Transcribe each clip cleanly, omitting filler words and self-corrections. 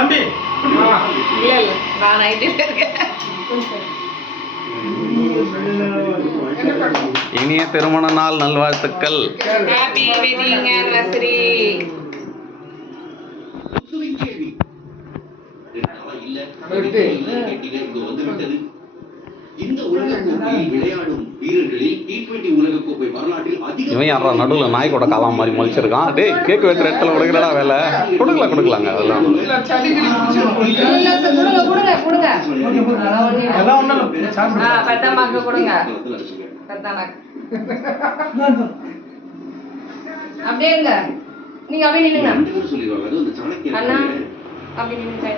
தம்பி இல்ல இல்ல நான் நைட்டில இருக்கேன். இனிய திருமண நாள் நல்வாழ்த்துக்கள். Happy wedding anniversary. இவன் யாரா நடுவில் நாய் கூட காலாம் மாதிரி முளைச்சிருக்கான். டேய் கேக் வெட்டுற இடத்துல கொடுக்கலடா வேலை. கொடுக்கலாங்க அதெல்லாம். பத்தம்மாக்கு கொடுங்க. பத்தம்மாக்கு அப்படியே இருங்க. நீங்க அப்படியே நில்லுங்க அண்ணா. அப்படி நில்லுங்க.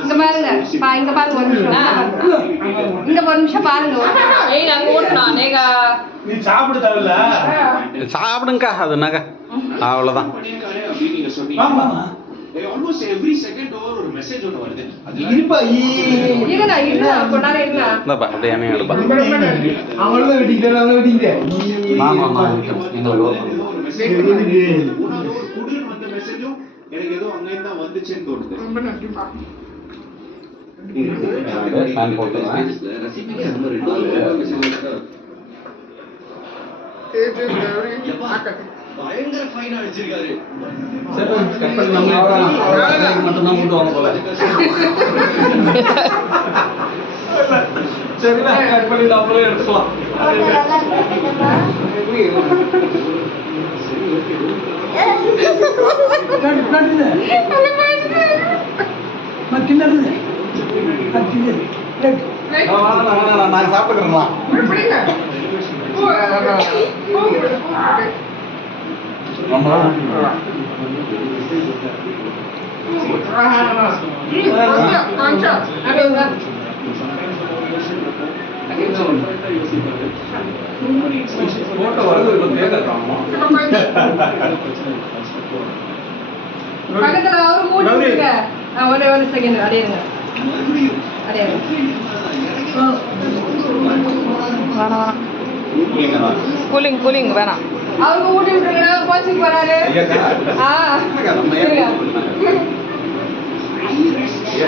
இங்க பாருங்க இங்க பாருங்க ஒரு நிமிஷம். இங்க ஒரு நிமிஷம் பாருங்க. ஏய் நாங்க ஓடுறோம். நீங்க நீ சாப்பிட தேவையில்ல. சாப்பிடுங்கக்கா அதுனாக்க அவ்வளோதான். almost every second ஒரு மெசேஜ் ஒன்னு வருது. அதுல இருப்பா இருங்க கொண்டாட இருங்க. இந்தப்பா அப்படியே என்ன எடுப்பா. அவங்கள வெட்டிங்க. நான் எங்களுக்கு ஒரு மெசேஜ் உனக்கு ஒரு குடில் வந்த மெசேஜும் எனக்கு ஏதோ அங்க இருந்தா வந்துச்சுன்னு தோணுது. ரொம்ப நன்றிப்பா. நான் போட்டுறேன். ரசிபிக்கு நம்ம ரெண்டு மெசேஜ் பயங்கர ஃபைன் அடிச்சிருக்காரு. சரி கட் பண்ணி நம்ம மட்டும் தான் போட்டு வாங்க போல. சரி கட் பண்ணி நம்மளே எடுத்துக்கலாம். நான் சாப்பிட்டுக்கிறேன். பக்கத்துல ஒரு மூடி கொடுங்க. ஒரு செகண்ட் அடையுங்க. வேணாம் கூலிங் வேணாம். அவருக்கு ஊட்டி விட்டுருங்க. கோச்சிங் போறாரு.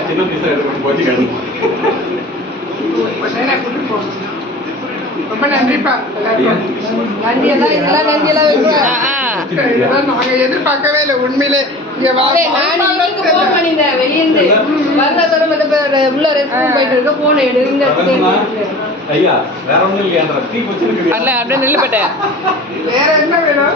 சின்ன பீஸா எடுத்து கோச்சிங். ரொம்ப நன்றிப்பா. நன்றியெல்லாம் நாங்க எதிர்பார்க்கவே இல்லை உண்மையிலே. போன் பண்ணிருந்தேன் வெளியிருந்து வரல தர உள்ள ரெஸ்ட் போயிட்டு இருக்க. போன் எடுங்க. ஐயா வேற ஒண்ணும் இல்லையா? அப்படியே நில்லு போட்டேன். வேற என்ன வேணும்?